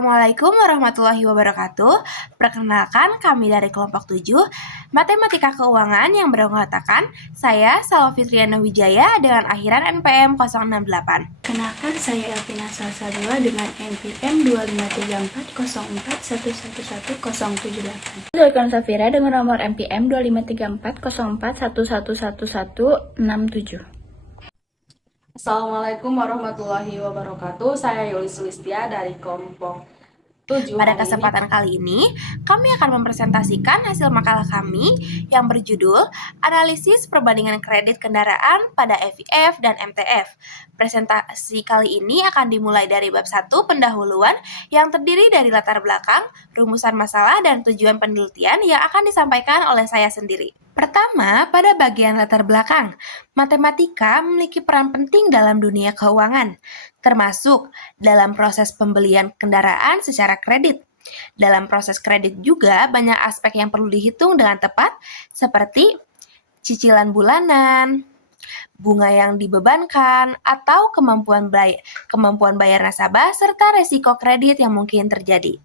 Assalamualaikum warahmatullahi wabarakatuh. Perkenalkan, kami dari kelompok 7 Matematika Keuangan yang beranggotakan saya Salwa Fitriana Wijaya dengan akhiran NPM 068. Kenalkan, saya Elvina Salsabila dengan NPM 2534041111078. Zulkan Safira dengan nomor NPM 2534041111167. Assalamualaikum warahmatullahi wabarakatuh. Saya Yulis Sulistia dari kelompok 7. Pada kesempatan kali ini, kami akan mempresentasikan hasil makalah kami yang berjudul Analisis Perbandingan Kredit Kendaraan pada FIF dan MTF. Presentasi kali ini akan dimulai dari bab 1 pendahuluan yang terdiri dari latar belakang, rumusan masalah, dan tujuan penelitian yang akan disampaikan oleh saya sendiri. Pertama, pada bagian latar belakang, matematika memiliki peran penting dalam dunia keuangan, termasuk dalam proses pembelian kendaraan secara kredit. Dalam proses kredit juga banyak aspek yang perlu dihitung dengan tepat, seperti cicilan bulanan, bunga yang dibebankan, atau kemampuan bayar nasabah, serta resiko kredit yang mungkin terjadi.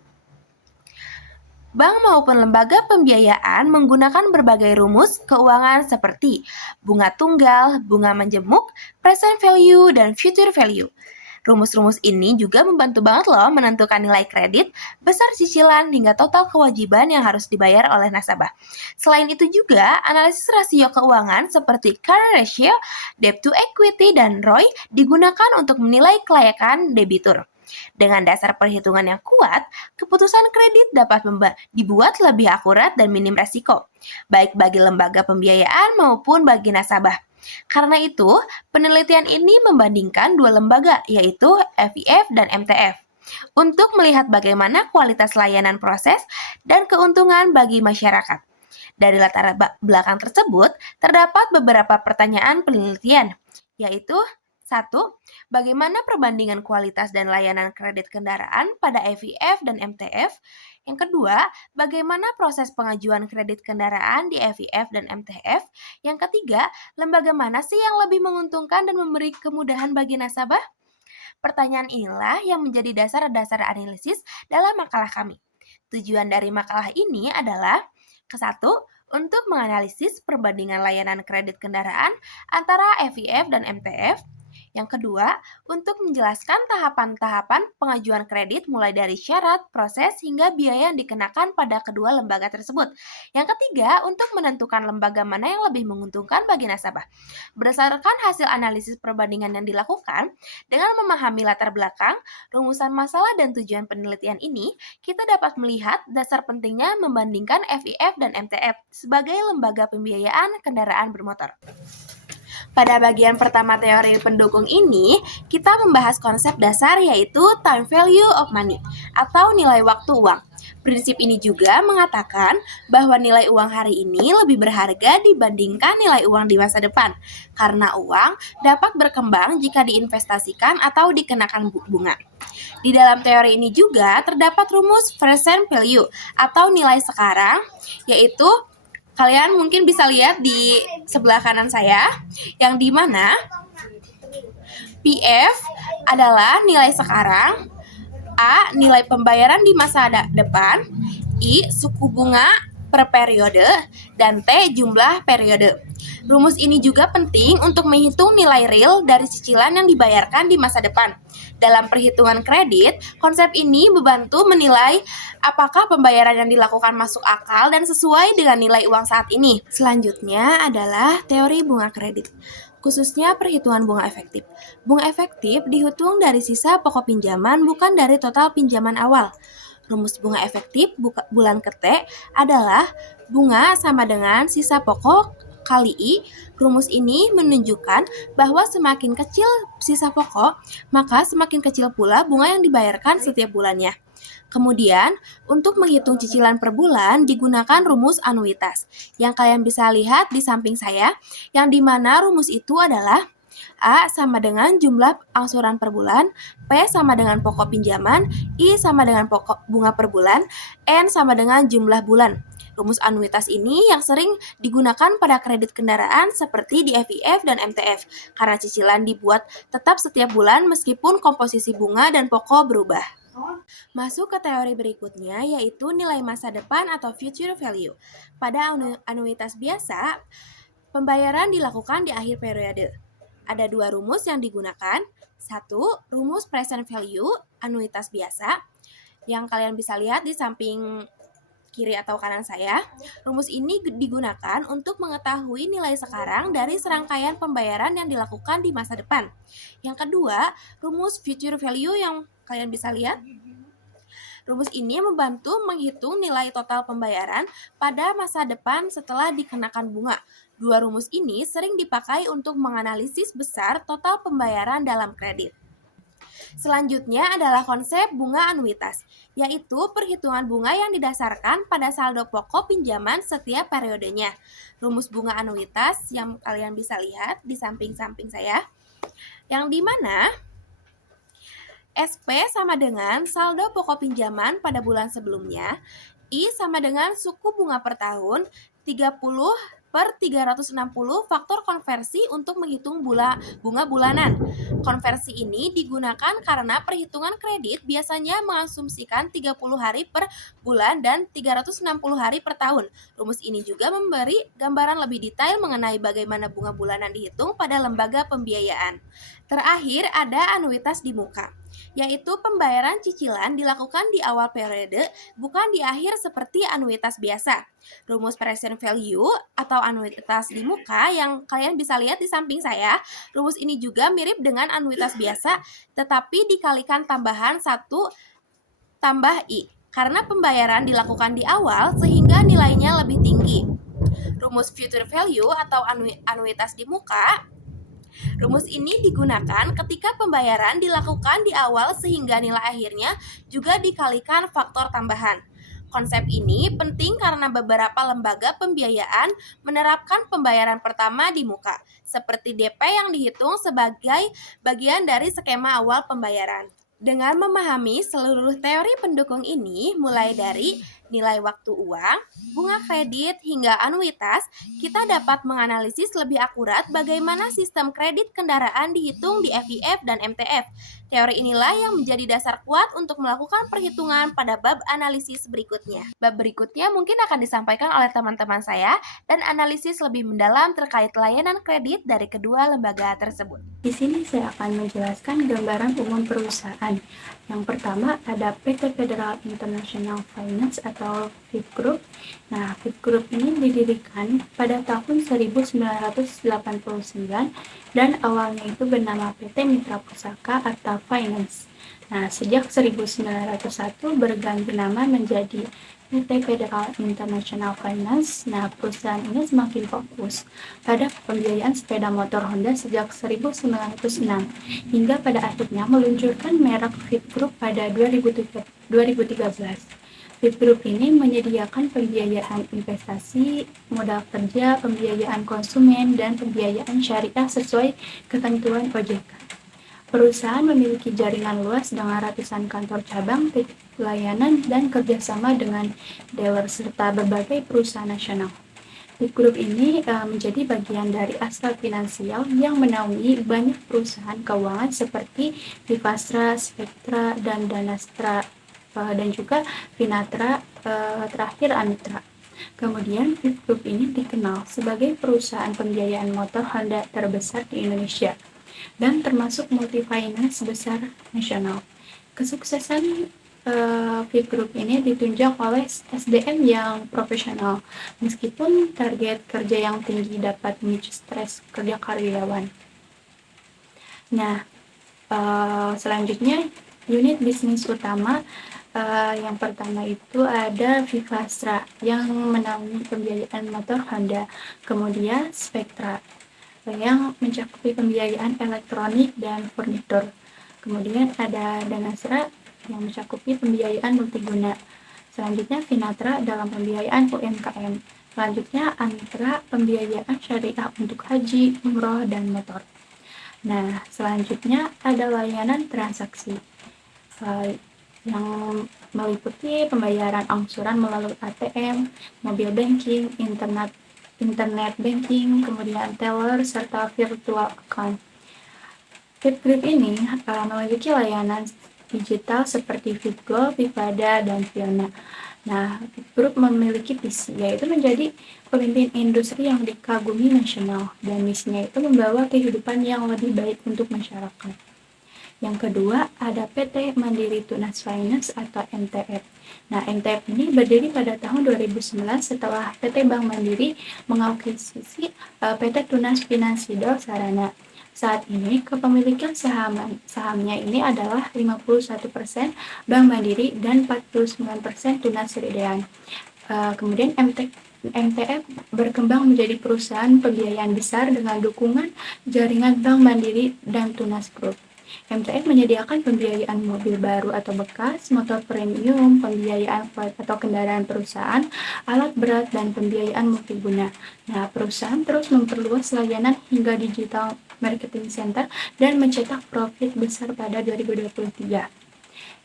Bank maupun lembaga pembiayaan menggunakan berbagai rumus keuangan seperti bunga tunggal, bunga menjemuk, present value, dan future value. Rumus-rumus ini juga membantu banget loh menentukan nilai kredit, besar cicilan, hingga total kewajiban yang harus dibayar oleh nasabah. Selain itu juga, analisis rasio keuangan seperti current ratio, debt to equity, dan ROI digunakan untuk menilai kelayakan debitur. Dengan dasar perhitungan yang kuat, keputusan kredit dapat dibuat lebih akurat dan minim resiko, baik bagi lembaga pembiayaan maupun bagi nasabah. Karena itu, penelitian ini membandingkan dua lembaga, yaitu FIF dan MTF, untuk melihat bagaimana kualitas layanan proses dan keuntungan bagi masyarakat. Dari latar belakang tersebut, terdapat beberapa pertanyaan penelitian, yaitu 1. Bagaimana perbandingan kualitas dan layanan kredit kendaraan pada FIF dan MTF? Yang kedua, bagaimana proses pengajuan kredit kendaraan di FIF dan MTF? Yang ketiga, lembaga mana sih yang lebih menguntungkan dan memberi kemudahan bagi nasabah? Pertanyaan inilah yang menjadi dasar-dasar analisis dalam makalah kami. Tujuan dari makalah ini adalah ke-1, untuk menganalisis perbandingan layanan kredit kendaraan antara FIF dan MTF. Yang kedua, untuk menjelaskan tahapan-tahapan pengajuan kredit mulai dari syarat, proses, hingga biaya yang dikenakan pada kedua lembaga tersebut. Yang ketiga, untuk menentukan lembaga mana yang lebih menguntungkan bagi nasabah. Berdasarkan hasil analisis perbandingan yang dilakukan, dengan memahami latar belakang, rumusan masalah, dan tujuan penelitian ini, kita dapat melihat dasar pentingnya membandingkan FIF dan MTF sebagai lembaga pembiayaan kendaraan bermotor. Pada bagian pertama teori pendukung ini, kita membahas konsep dasar yaitu time value of money atau nilai waktu uang. Prinsip ini juga mengatakan bahwa nilai uang hari ini lebih berharga dibandingkan nilai uang di masa depan, karena uang dapat berkembang jika diinvestasikan atau dikenakan bunga. Di dalam teori ini juga terdapat rumus present value atau nilai sekarang, yaitu kalian mungkin bisa lihat di sebelah kanan saya, yang dimana PF adalah nilai sekarang, A. nilai pembayaran di masa depan, I. suku bunga per periode, dan T. jumlah periode. Rumus ini juga penting untuk menghitung nilai real dari cicilan yang dibayarkan di masa depan. Dalam perhitungan kredit, konsep ini membantu menilai apakah pembayaran yang dilakukan masuk akal dan sesuai dengan nilai uang saat ini. Selanjutnya adalah teori bunga kredit, khususnya perhitungan bunga efektif. Bunga efektif dihitung dari sisa pokok pinjaman, bukan dari total pinjaman awal. Rumus bunga efektif bulan ke T adalah bunga sama dengan sisa pokok kali I. Rumus ini menunjukkan bahwa semakin kecil sisa pokok, maka semakin kecil pula bunga yang dibayarkan setiap bulannya. Kemudian, untuk menghitung cicilan per bulan digunakan rumus anuitas, yang kalian bisa lihat di samping saya, yang dimana rumus itu adalah A sama dengan jumlah angsuran per bulan, P sama dengan pokok pinjaman, I sama dengan pokok bunga per bulan, N sama dengan jumlah bulan. Rumus anuitas ini yang sering digunakan pada kredit kendaraan seperti di FIF dan MTF, karena cicilan dibuat tetap setiap bulan meskipun komposisi bunga dan pokok berubah. Masuk ke teori berikutnya, yaitu nilai masa depan atau future value. Pada anuitas biasa, pembayaran dilakukan di akhir periode. Ada dua rumus yang digunakan. Satu, rumus present value anuitas biasa, yang kalian bisa lihat di samping kiri atau kanan saya. Rumus ini digunakan untuk mengetahui nilai sekarang dari serangkaian pembayaran yang dilakukan di masa depan. Yang kedua, rumus future value yang kalian bisa lihat. Rumus ini membantu menghitung nilai total pembayaran pada masa depan setelah dikenakan bunga. Dua rumus ini sering dipakai untuk menganalisis besar total pembayaran dalam kredit. Selanjutnya adalah konsep bunga anuitas, yaitu perhitungan bunga yang didasarkan pada saldo pokok pinjaman setiap periodenya. Rumus bunga anuitas yang kalian bisa lihat di samping-samping saya, yang dimana SP sama dengan saldo pokok pinjaman pada bulan sebelumnya, I sama dengan suku bunga per tahun, 30/360 faktor konversi untuk menghitung bunga bulanan. Konversi ini digunakan karena perhitungan kredit biasanya mengasumsikan 30 hari per bulan dan 360 hari per tahun. Rumus ini juga memberi gambaran lebih detail mengenai bagaimana bunga bulanan dihitung pada lembaga pembiayaan. Terakhir ada anuitas di muka, yaitu pembayaran cicilan dilakukan di awal periode, bukan di akhir seperti anuitas biasa. Rumus present value atau anuitas di muka yang kalian bisa lihat di samping saya, rumus ini juga mirip dengan anuitas biasa, tetapi dikalikan tambahan 1 tambah I, karena pembayaran dilakukan di awal sehingga nilainya lebih tinggi. Rumus future value atau anuitas di muka, rumus ini digunakan ketika pembayaran dilakukan di awal sehingga nilai akhirnya juga dikalikan faktor tambahan. Konsep ini penting karena beberapa lembaga pembiayaan menerapkan pembayaran pertama di muka, seperti DP yang dihitung sebagai bagian dari skema awal pembayaran. Dengan memahami seluruh teori pendukung ini, mulai dari nilai waktu uang, bunga kredit, hingga anuitas, kita dapat menganalisis lebih akurat bagaimana sistem kredit kendaraan dihitung di FIF dan MTF. Teori inilah yang menjadi dasar kuat untuk melakukan perhitungan pada bab analisis berikutnya. Bab berikutnya mungkin akan disampaikan oleh teman-teman saya dan analisis lebih mendalam terkait layanan kredit dari kedua lembaga tersebut. Di sini saya akan menjelaskan gambaran umum perusahaan. Yang pertama ada PT Federal International Finance atau FIF Group. Nah, FIF Group ini didirikan pada tahun 1989 dan awalnya itu bernama PT Mitra Pusaka atau Finance. Nah, sejak 1901 berganti nama menjadi PT Federal International Finance. Nah, perusahaan ini semakin fokus pada pembiayaan sepeda motor Honda sejak 1906 hingga pada akhirnya meluncurkan merek FIF Group pada 2013. FIF Group ini menyediakan pembiayaan investasi, modal kerja, pembiayaan konsumen, dan pembiayaan syariah sesuai ketentuan OJK. Perusahaan memiliki jaringan luas dengan ratusan kantor cabang, pelayanan, dan kerjasama dengan dealer serta berbagai perusahaan nasional. FIF Group ini menjadi bagian dari Astra Finansial yang menaungi banyak perusahaan keuangan seperti Vivastra, Spectra, dan Danastra, dan juga Finatra, terakhir Amitra. Kemudian FIF Group ini dikenal sebagai perusahaan pembiayaan motor Honda terbesar di Indonesia dan termasuk multi-finance besar nasional. Kesuksesan FIF Group ini ditunjang oleh SDM yang profesional, meskipun target kerja yang tinggi dapat memicu stres kerja karyawan. Nah, selanjutnya unit bisnis utama yang pertama itu ada Vivastra yang menaungi pembiayaan motor Honda, kemudian Spectra yang mencakupi pembiayaan elektronik dan furnitur. Kemudian ada Danastra yang mencakupi pembiayaan multiguna. Selanjutnya Finatra dalam pembiayaan UMKM. Selanjutnya Amitra pembiayaan syariah untuk haji, umroh, dan motor. Nah, selanjutnya ada layanan transaksi yang meliputi pembayaran angsuran melalui ATM, mobil banking, internet banking, kemudian teller, serta virtual account. FIF Group ini memiliki layanan digital seperti Vitgo, Vivada, dan Fiona. Nah, Fit Group memiliki visi, yaitu menjadi pemimpin industri yang dikagumi nasional, dan misinya itu membawa kehidupan yang lebih baik untuk masyarakat. Yang kedua, ada PT Mandiri Tunas Finance atau MTF. Nah, MTF ini berdiri pada tahun 2009 setelah PT Bank Mandiri mengakuisisi PT Tunas Finansido Sarana. Saat ini, kepemilikan sahamnya ini adalah 51% Bank Mandiri dan 49% Tunas Ridean. Kemudian MTF berkembang menjadi perusahaan pembiayaan besar dengan dukungan jaringan Bank Mandiri dan Tunas Group. MTF menyediakan pembiayaan mobil baru atau bekas, motor premium, pembiayaan flight atau kendaraan perusahaan, alat berat, dan pembiayaan multiguna. Nah, perusahaan terus memperluas layanan hingga digital marketing center dan mencetak profit besar pada 2023.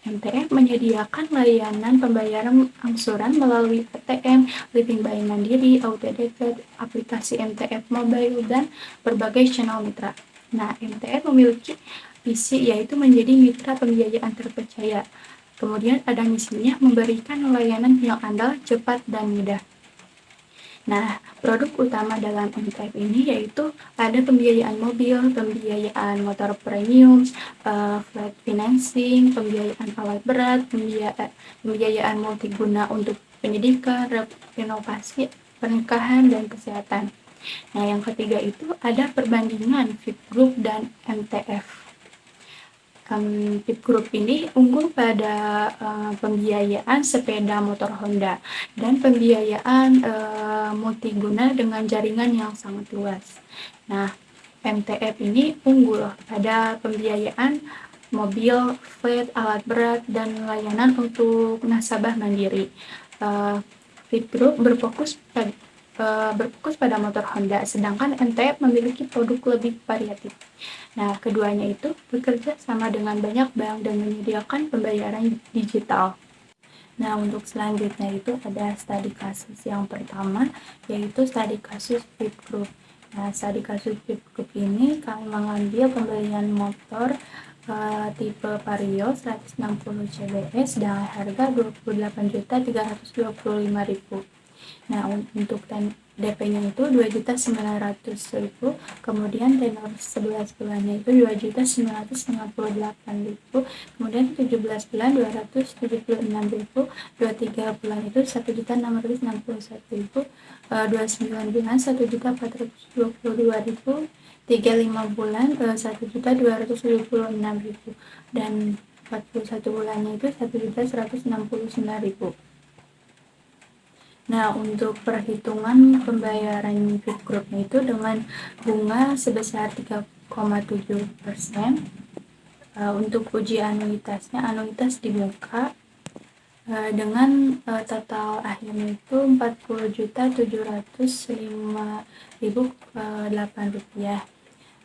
MTF menyediakan layanan pembayaran angsuran melalui ATM, Living by Mandiri, Autodebit, aplikasi MTF Mobile, dan berbagai channel mitra. Nah, MTF memiliki visi yaitu menjadi mitra pembiayaan terpercaya. Kemudian ada misinya memberikan layanan yang andal, cepat, dan mudah. Nah, produk utama dalam MTF ini yaitu ada pembiayaan mobil, pembiayaan motor premium, flat financing, pembiayaan alat berat, pembiayaan multiguna untuk pendidikan, renovasi, pernikahan, dan kesehatan. Nah, yang ketiga itu ada perbandingan Fit Group dan MTF. Fit Group ini unggul pada pembiayaan sepeda motor Honda dan pembiayaan multiguna dengan jaringan yang sangat luas. Nah, MTF ini unggul pada pembiayaan mobil, flat, alat berat, dan layanan untuk nasabah mandiri. Fit Group berfokus pada motor Honda, sedangkan MTF memiliki produk lebih variatif. Nah, keduanya itu bekerja sama dengan banyak bank dan menyediakan pembayaran digital. Nah, untuk selanjutnya itu ada studi kasus yang pertama, yaitu studi kasus Fit Group. Nah, studi kasus Fit Group ini kami mengambil pembelian motor tipe Vario 160 CBS dengan harga Rp28.325.000. Nah, untuk DP-nya itu Rp2.900.000, kemudian tenor 11 bulannya itu Rp2.958.000, kemudian 17 bulan Rp276.000, 23 bulan itu Rp1.661.000, 29 bulan Rp1.422.000, 35 bulan Rp1.276.000, dan 41 bulannya itu Rp1.169.000. Nah, untuk perhitungan pembayaran Fit Group itu dengan bunga sebesar 3,7%. Untuk uji anuitasnya, anuitas dibuka dengan total akhirnya itu Rp40.705.008.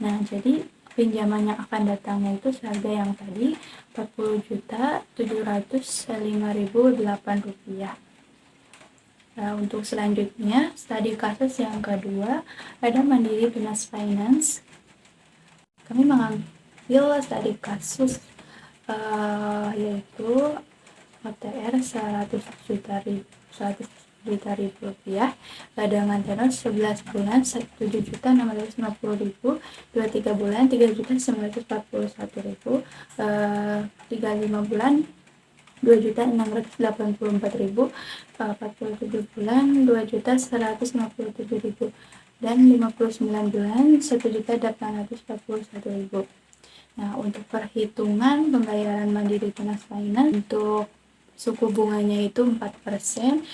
Nah, jadi pinjaman yang akan datangnya itu seharga yang tadi Rp40.705.008. Nah, untuk selanjutnya, studi kasus yang kedua ada Mandiri Tunas Finance. Kami mengambil studi kasus yaitu OTR 100 juta rupiah dengan tenor 11 bulan 7.650.000, 23 bulan 3.941.000, 35 bulan 2.684.000, 47 bulan 2.157.000, dan 59 bulan 1.841.000. Nah, untuk perhitungan pembayaran Mandiri Tunas Finance untuk suku bunganya itu 4%,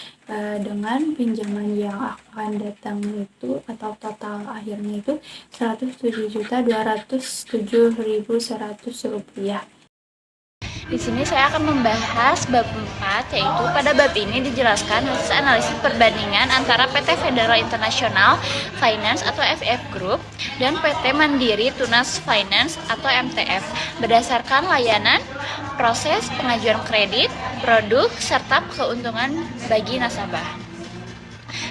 dengan pinjaman yang akan datang itu atau total akhirnya itu Rp107.207.100. Di sini saya akan membahas bab 4, yaitu pada bab ini dijelaskan hasil analisis perbandingan antara PT Federal International Finance atau FF Group dan PT Mandiri Tunas Finance atau MTF berdasarkan layanan, proses pengajuan kredit, produk, serta keuntungan bagi nasabah.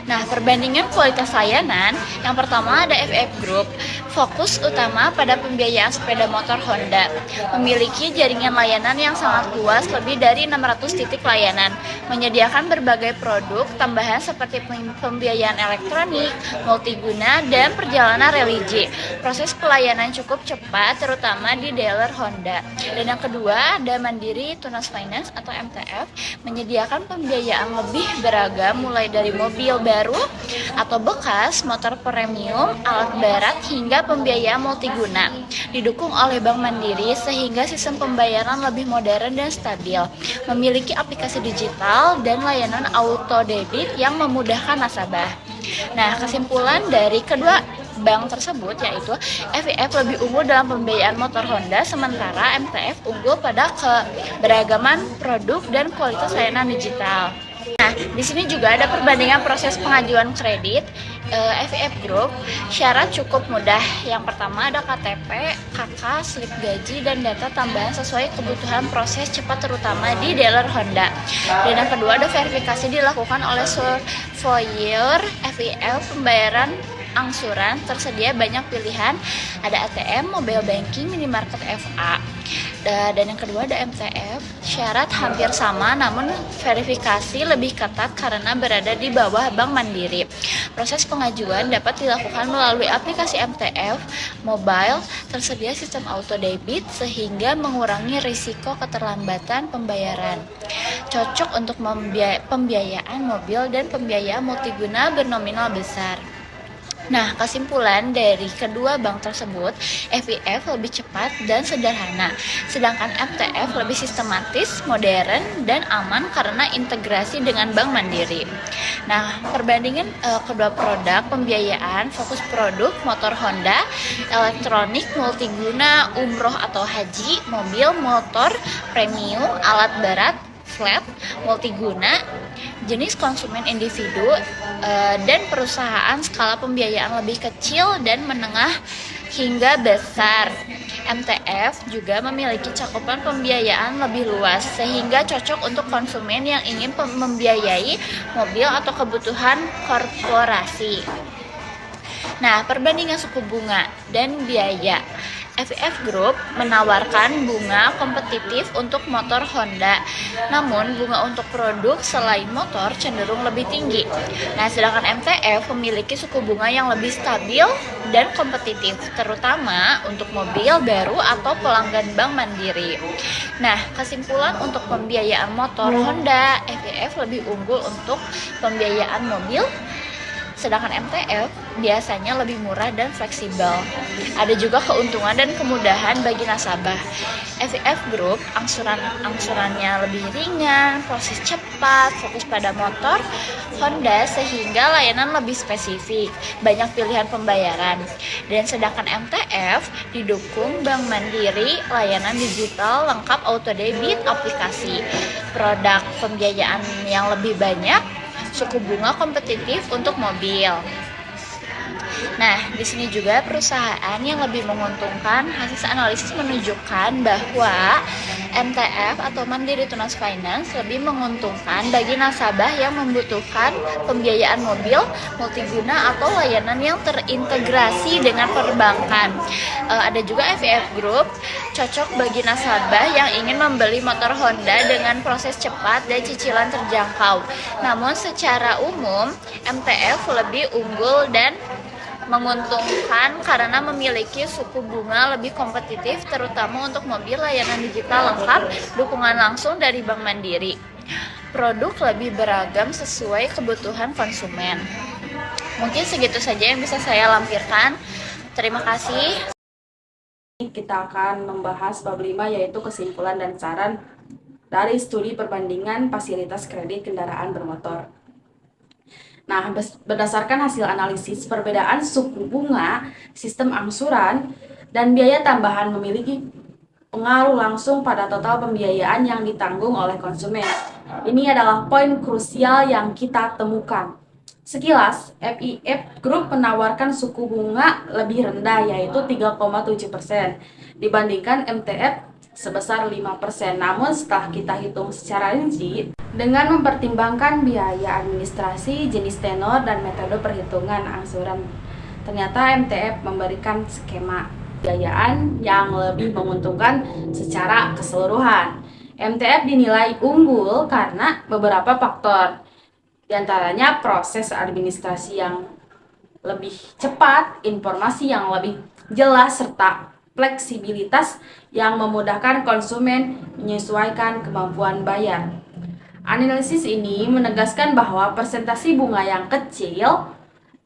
Nah, perbandingan kualitas layanan, yang pertama ada FF Group. Fokus utama pada pembiayaan sepeda motor Honda. Memiliki jaringan layanan yang sangat luas, lebih dari 600 titik layanan. Menyediakan berbagai produk tambahan seperti pembiayaan elektronik, multiguna, dan perjalanan religi. Proses pelayanan cukup cepat, terutama di dealer Honda. Dan yang kedua, ada Mandiri Tunas Finance atau MTF, menyediakan pembiayaan lebih beragam, mulai dari mobil baru atau bekas, motor premium, alat berat, hingga pembiayaan multiguna. Didukung oleh Bank Mandiri sehingga sistem pembayaran lebih modern dan stabil. Memiliki aplikasi digital dan layanan auto debit yang memudahkan nasabah. Nah, kesimpulan dari kedua bank tersebut yaitu FIF lebih unggul dalam pembiayaan motor Honda, sementara MTF unggul pada keberagaman produk dan kualitas layanan digital. Nah, di sini juga ada perbandingan proses pengajuan kredit FIF Group. Syarat cukup mudah. Yang pertama ada KTP, KK, slip gaji, dan data tambahan sesuai kebutuhan proses cepat terutama di dealer Honda. Dan yang kedua ada verifikasi dilakukan oleh surveyor FIF. Pembayaran angsuran tersedia banyak pilihan, ada ATM, mobile banking, minimarket FA. Dan yang kedua ada MTF, syarat hampir sama namun verifikasi lebih ketat karena berada di bawah Bank Mandiri. Proses pengajuan dapat dilakukan melalui aplikasi MTF mobile, tersedia sistem auto debit sehingga mengurangi risiko keterlambatan pembayaran. Cocok untuk pembiayaan mobil dan pembiayaan multiguna bernominal besar. Nah, kesimpulan dari kedua bank tersebut, FIF lebih cepat dan sederhana, sedangkan MTF lebih sistematis, modern, dan aman karena integrasi dengan Bank Mandiri. Nah, perbandingan kedua produk pembiayaan, fokus produk, motor Honda, elektronik, multiguna, umroh atau haji, mobil, motor, premium, alat berat, flat, multiguna, jenis konsumen individu, dan perusahaan skala pembiayaan lebih kecil dan menengah hingga besar. MTF juga memiliki cakupan pembiayaan lebih luas sehingga cocok untuk konsumen yang ingin membiayai mobil atau kebutuhan korporasi. Nah, perbandingan suku bunga dan biaya. FIF Group menawarkan bunga kompetitif untuk motor Honda, namun bunga untuk produk selain motor cenderung lebih tinggi. Nah, sedangkan MTF memiliki suku bunga yang lebih stabil dan kompetitif, terutama untuk mobil baru atau pelanggan Bank Mandiri. Nah, kesimpulan untuk pembiayaan motor Honda, FIF lebih unggul untuk pembiayaan mobil, sedangkan MTF biasanya lebih murah dan fleksibel. Ada juga keuntungan dan kemudahan bagi nasabah. FIF Group angsurannya lebih ringan, proses cepat, fokus pada motor Honda sehingga layanan lebih spesifik, banyak pilihan pembayaran. Dan sedangkan MTF didukung Bank Mandiri, layanan digital lengkap auto debit, aplikasi, produk pembiayaan yang lebih banyak, suku bunga kompetitif untuk mobil. Nah, di sini juga perusahaan yang lebih menguntungkan, hasil analisis menunjukkan bahwa MTF atau Mandiri Tunas Finance lebih menguntungkan bagi nasabah yang membutuhkan pembiayaan mobil, multiguna, atau layanan yang terintegrasi dengan perbankan. Ada juga FIF Group, cocok bagi nasabah yang ingin membeli motor Honda dengan proses cepat dan cicilan terjangkau. Namun secara umum, MTF lebih unggul dan menguntungkan karena memiliki suku bunga lebih kompetitif, terutama untuk mobil, layanan digital lengkap, dukungan langsung dari Bank Mandiri. Produk lebih beragam sesuai kebutuhan konsumen. Mungkin segitu saja yang bisa saya lampirkan. Terima kasih. Kita akan membahas bab 5 yaitu kesimpulan dan saran dari studi perbandingan fasilitas kredit kendaraan bermotor. Nah, berdasarkan hasil analisis, perbedaan suku bunga, sistem angsuran, dan biaya tambahan memiliki pengaruh langsung pada total pembiayaan yang ditanggung oleh konsumen. Ini adalah poin krusial yang kita temukan. Sekilas, FIF Group menawarkan suku bunga lebih rendah yaitu 3,7% dibandingkan MTF sebesar 5%. Namun setelah kita hitung secara rinci, dengan mempertimbangkan biaya administrasi, jenis tenor, dan metode perhitungan angsuran ternyata MTF memberikan skema pembiayaan yang lebih menguntungkan secara keseluruhan. MTF dinilai unggul karena beberapa faktor, di antaranya proses administrasi yang lebih cepat, informasi yang lebih jelas, serta fleksibilitas yang memudahkan konsumen menyesuaikan kemampuan bayar. Analisis ini menegaskan bahwa persentase bunga yang kecil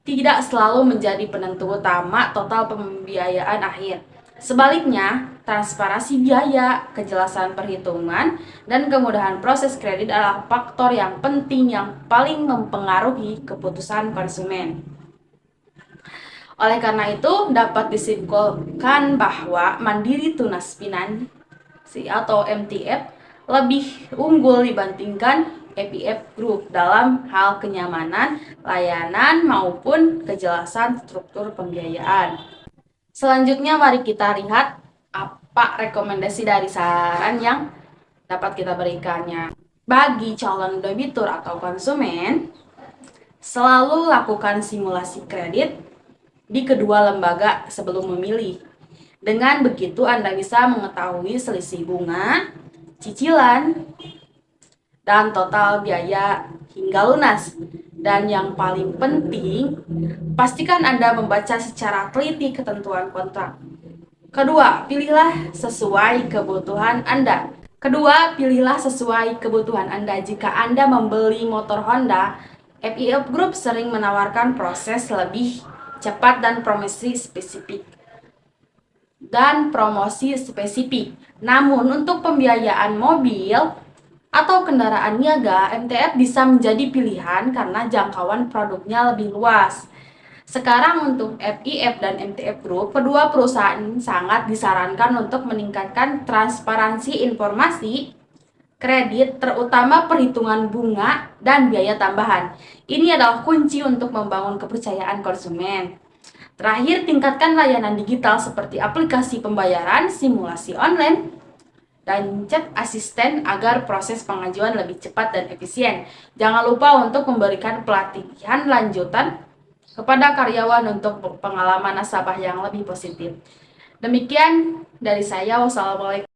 tidak selalu menjadi penentu utama total pembiayaan akhir. Sebaliknya, transparansi biaya, kejelasan perhitungan, dan kemudahan proses kredit adalah faktor yang penting yang paling mempengaruhi keputusan konsumen. Oleh karena itu, dapat disimpulkan bahwa Mandiri Tunas Finansi atau MTF lebih unggul dibandingkan FIF Group dalam hal kenyamanan, layanan, maupun kejelasan struktur pembiayaan. Selanjutnya mari kita lihat apa rekomendasi dari saran yang dapat kita berikannya. Bagi calon debitur atau konsumen, selalu lakukan simulasi kredit di kedua lembaga sebelum memilih. Dengan begitu Anda bisa mengetahui selisih bunga, cicilan, dan total biaya hingga lunas. Dan yang paling penting, pastikan Anda membaca secara teliti ketentuan kontrak. Kedua, pilihlah sesuai kebutuhan Anda. Jika Anda membeli motor Honda, FIF Group sering menawarkan proses lebih cepat dan promosi spesifik. Namun untuk pembiayaan mobil atau kendaraan niaga, MTF bisa menjadi pilihan karena jangkauan produknya lebih luas. Sekarang untuk FIF dan MTF Group, kedua perusahaan sangat disarankan untuk meningkatkan transparansi informasi kredit, terutama perhitungan bunga dan biaya tambahan. Ini adalah kunci untuk membangun kepercayaan konsumen. Terakhir, tingkatkan layanan digital seperti aplikasi pembayaran, simulasi online, dan chat asisten agar proses pengajuan lebih cepat dan efisien. Jangan lupa untuk memberikan pelatihan lanjutan kepada karyawan untuk pengalaman nasabah yang lebih positif. Demikian dari saya. Wassalamualaikum.